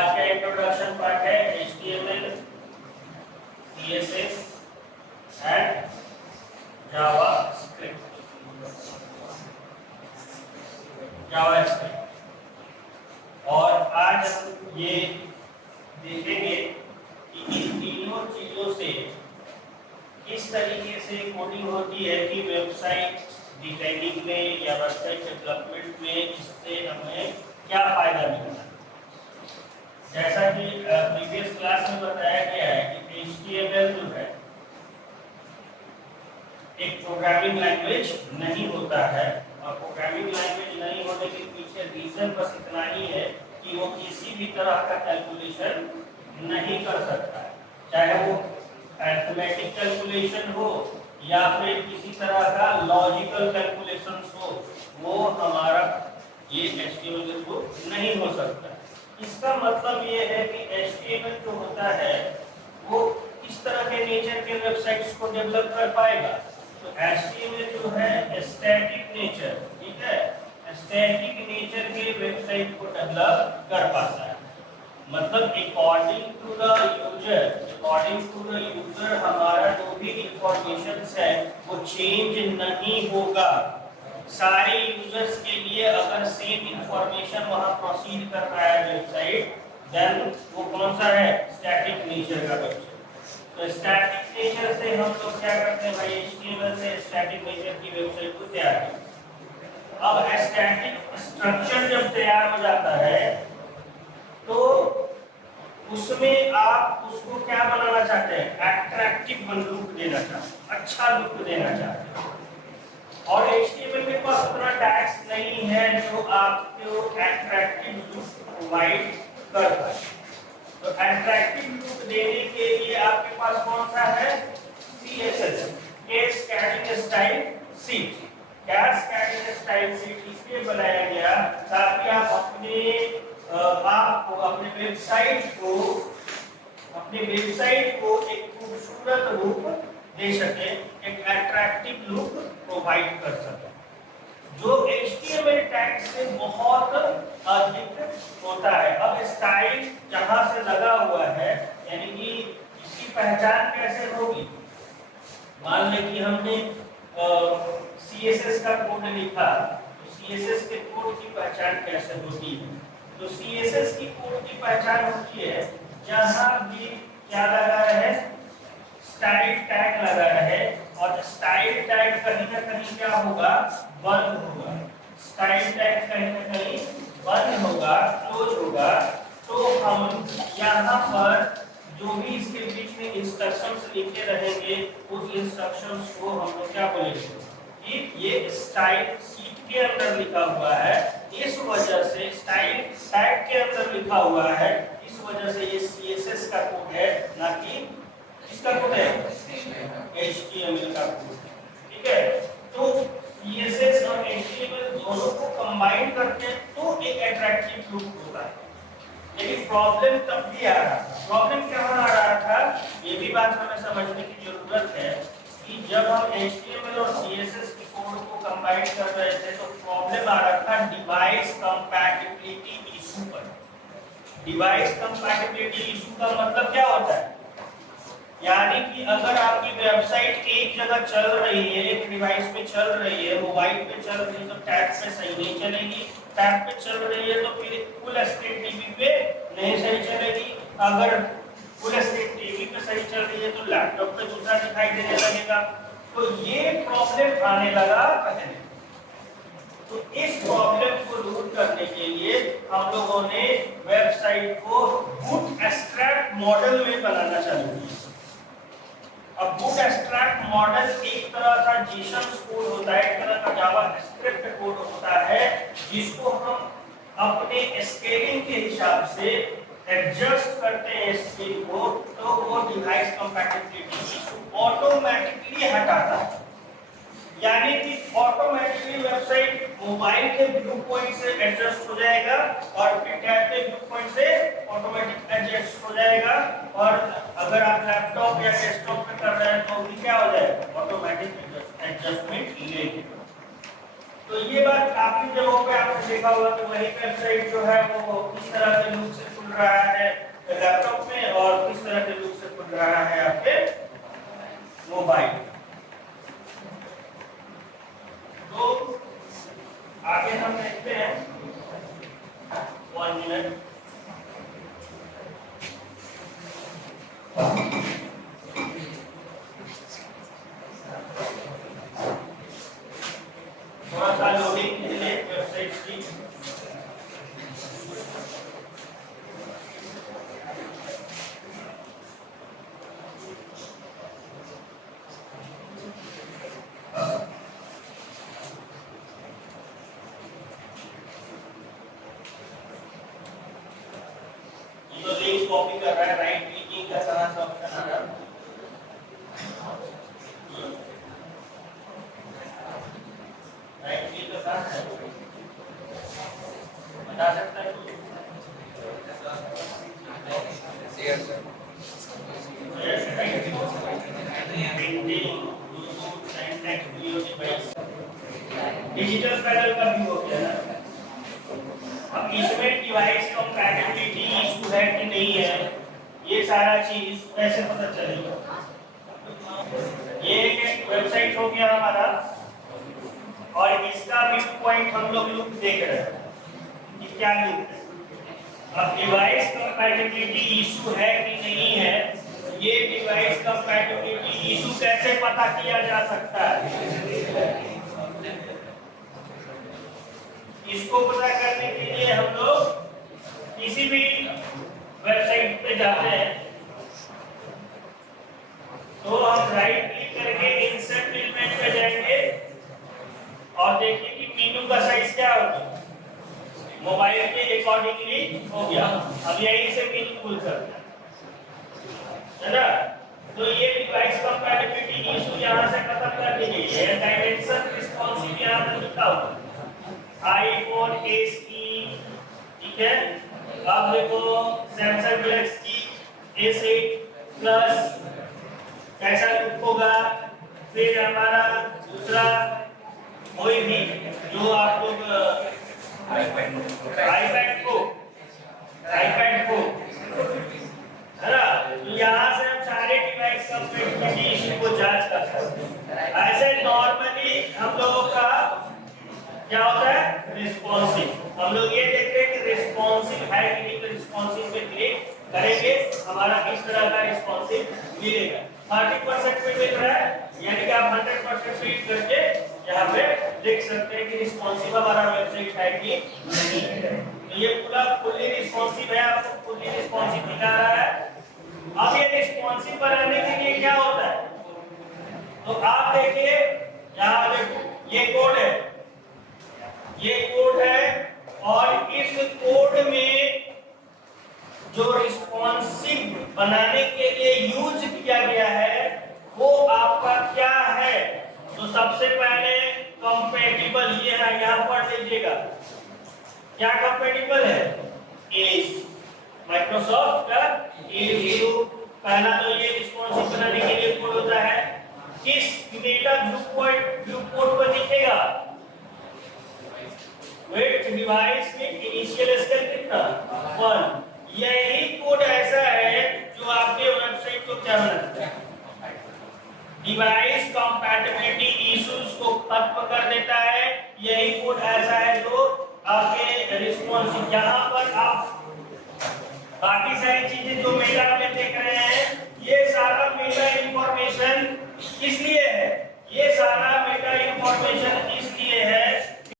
आज का introduction part है HTML, CSS एंड जावास्क्रिप्ट। और आज हम ये देखेंगे कि इन तीनों चीजों से किस तरीके से कोडिंग होती है कि वेबसाइट डिजाइनिंग में या वेबसाइट डेवलपमेंट में इससे हमें क्या फायदा मिलता है। जैसा कि प्रीवियस क्लास में बताया गया है कि HTML जो है एक प्रोग्रामिंग लैंग्वेज नहीं होता है, और प्रोग्रामिंग लैंग्वेज नहीं होने के पीछे रीजन बस इतना ही है कि वो किसी भी तरह का कैलकुलेशन नहीं कर सकता है, चाहे वो अरिथमेटिक कैलकुलेशन हो या फिर किसी तरह का लॉजिकल कैलकुलेशंस हो, वो हमारा ये HTML के थ्रू नहीं हो सकता। इसका मतलब ये है कि HTML जो होता है वो किस तरह के नेचर के वेबसाइट्स को डेवलप कर पाएगा। तो HTML जो है स्टैटिक नेचर, ठीक है, स्टैटिक नेचर के वेबसाइट को डेवलप कर पाता है। मतलब अकॉर्डिंग टू द यूजर हमारा जो भी इंफॉर्मेशन है वो चेंज नहीं होगा। सारे यूजर्स के लिए अगर सेम इंफॉर्मेशन वहां प्रोसीड कर रहा है वेबसाइट, देन वो कौन सा है, स्टैटिक नेचर का वेबसाइट। तो स्टैटिक नेचर से हम लोग क्या करते हैं भाई, HTML से स्टैटिक नेचर की वेबसाइट को तैयार करते हैं। अब स्टैटिक स्ट्रक्चर जब तैयार हो जाता है तो उसमें आप उसको क्या बनाना चाहते हैं, अट्रैक्टिव लुक देना चाहते हैं, अच्छा लुक देना चाहते हैं। और HTML के पास उतना टैग्स नहीं है जो आपको अट्रैक्टिव लुक प्रोवाइड कर पाए। तो अट्रैक्टिव लुक देने के लिए आपके पास कौन सा है, CSS, case scanning style sheet. Case scanning style sheet इसलिए बनाया गया ताकि आप अपने वेबसाइट को एक खूबसूरत रूप दे सके, एक अट्रैक्टिव लुक प्रोवाइड कर सके, जो HTML टैग से बहुत अधिक होता है। अब स्टाइल जहां से लगा हुआ है, यानी कि इसकी पहचान कैसे होगी। मान लें कि हमने CSS का कोड लिखा, तो CSS के कोड की पहचान कैसे होती है। तो CSS की कोड की पहचान होती है जहां भी क्या लगा है, स्टाइल टैग लगा है, और स्टाइल टैग कहीं ना कहीं क्या होगा, बंद होगा। स्टाइल टैग कहीं ना कहीं बंद होगा, क्लोज होगा। तो हम यहाँ पर जो भी इसके बीच में इंस्ट्रक्शंस लिखे रहेंगे, उस इंस्ट्रक्शंस को हम लोग क्या बोलेंगे कि ये स्टाइल शीट के अंदर लिखा हुआ है, इस वजह से स्टाइल टैग के अंदर लिखा हुआ है, इस वजह से ये CSS का कोड है, ना कि इसका कोड है HTML का कोड, ठीक है। तो CSS और HTML दोनों को कंबाइन करते हैं तो एक अट्रैक्टिव लुक होता है। लेकिन प्रॉब्लम तब भी आ रहा था। प्रॉब्लम क्या आ रहा था, ये भी बात हमें समझने की जरूरत है कि जब हम HTML और CSS के कोड को कंबाइन कर रहे थे तो प्रॉब्लम आ रहा था डिवाइस कंपैटिबिलिटी इशू पर। डिवाइस कंपैटिबिलिटी इशू का मतलब क्या होता है, यानी कि अगर आपकी वेबसाइट एक जगह चल रही है, एक डिवाइस पे चल रही है, मोबाइल पे चल रही है तो टैब पे सही नहीं चलेगी, टैब पे चल रही है तो फिर फुल स्क्रीन टीवी पे नहीं सही चलेगी, अगर फुल स्क्रीन टीवी पे सही चल रही है तो लैपटॉप पे दूसरा दिखाई देने लगेगा। तो ये प्रॉब्लम आने लगा पहले। तो इस प्रॉब्लम को दूर करने के लिए हम लोगों ने वेबसाइट को बूटस्ट्रैप मॉडल में बनाना चालू किया। अब बूटस्ट्रैप मॉडल एक तरह का जेसन कोड होता है, एक तरह का जावास्क्रिप्ट कोड होता है, जिसको हम अपने स्केलिंग के हिसाब से एडजस्ट करते हैं स्केल को, तो वो डिवाइस कंपैटिबिलिटी इशू ऑटोमेटिकली हटाता है। यानी कि ऑटोमेटिकली वेबसाइट मोबाइल के व्यू पॉइंट से एडजस्ट हो जाएगा और फिर टैब के व्यू पॉइंट से ऑटोमेटिक एडजस्ट हो जाएगा, और अगर आप लैपटॉप या डेस्कटॉप पे कर रहे हैं तो भी क्या हो जाएगा, ऑटोमेटिक एडजस्टमेंट लेंगे। तो ये बात काफी जगहों पे आपने देखा होगा कि वही वेबसाइट जो है वो इस तरह के लुक से फुल खुल रहा है लैपटॉप में और किस तरह के लुक से खुल रहा है आपके मोबाइल। तो आगे हम देखते हैं 1 मिनट। थोड़ा सा लोडिंग के लिए वेबसाइट की कॉपी कर रहा है, राइट क्लिकिंग का सारा सा ऑप्शन आ रहा है। राइट क्लिक का साथ है, बता सकता है शेयर सर डिजिटल पैनल का भी हो गया ना। अब इसमें डिवाइस कंपैटिबिलिटी इशू है कि नहीं है, ये सारा चीज कैसे पता चलेगा। ये एक वेबसाइट हो गया हमारा और इसका व्यू पॉइंट हम लोग लुक देख रहे हैं कि क्या लुक है। अब डिवाइस कंपैटिबिलिटी इशू है कि नहीं है, ये डिवाइस कंपैटिबिलिटी इशू कैसे पता किया जा सकता है। इसको पता करने के लिए हम लोग किसी भी वेबसाइट पे जाते हैं तो हम राइट क्लिक करके इंसर्ट एलिमेंट पे जाएंगे और देखिए कि मेनू का साइज क्या होगा, मोबाइल के अकॉर्डिंगली हो गया। अब यहीं से मेनू खुल सकता है ना। तो ये डिवाइस कंपैटिबिलिटी इशू यहां से खत्म कर दी गई है। डायमेंशन रिस्पांसिव यहां पर लिखा हुआ iPhone SE, ठीक है। अब देखो Samsung Galaxy S8 Plus कैसा लुक होगा। फिर हमारा दूसरा कोई भी जो आप लोग iPad Pro है ना, तो यहाँ से हम सारे डिवाइस कंपैटिबिलिटी इशू को जांच कर सकते हैं। ऐसे नॉर्मली हम लोगों का क्या होता है, रिस्पॉन्सिव। हम लोग ये देखते हैं कि रिस्पॉन्सिव है कि नहीं, तो रिस्पॉन्सिव पे क्लिक करेंगे, हमारा किस तरह का रिस्पॉन्सिव मिलेगा। 30% पे मिल रहा है, यानी कि आप 100% क्लिक करके यहाँ पे देख सकते हैं कि रिस्पॉन्सिव हमारा वेबसाइट है कि नहीं है। तो ये पूरा फुल्ली रिस्पॉन्सिव है, आपको फुल्ली रिस्पॉन्सिव दिखा रहा है। अब ये रिस्पॉन्सिव बनाने के लिए क्या होता है, तो आप देखिए यहाँ देखो ये कोड है, ये कोड है और इस कोड में जो रिस्पॉन्सिव बनाने के लिए यूज किया गया है वो आपका क्या है। तो सबसे पहले कंपैटिबल ये है, यहां पर लीजिएगा क्या कंपैटिबल है, एज माइक्रोसॉफ्ट का एज। पहला तो ये रिस्पॉन्सिव बनाने के लिए कोड होता है, किस मेटा व्यू कोड पर दिखेगा वेट डिवाइस के इनिशियल स्केल कितना 1। यही कोड ऐसा है जो आपके वेबसाइट को क्या बनाता है, डिवाइस कंपैटिबिलिटी इश्यूज को खत्म कर देता है। यही कोड ऐसा है जो आपके रिस्पॉन्सिव, यहाँ पर आप बाकी सारी चीजें जो मेटा में